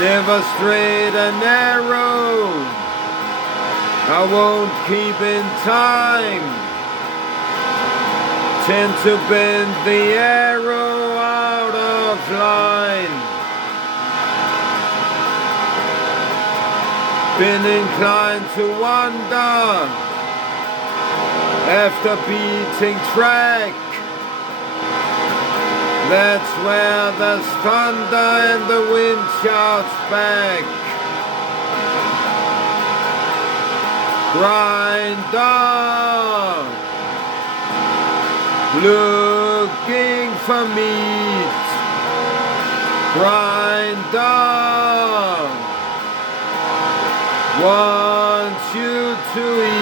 never straight and narrow. I won't keep in time. Tend to bend the arrow out of line. Been inclined to wander after beating track. That's where there's thunder and the wind shouts back. Grinder, looking for meat. Grinder wants you to eat.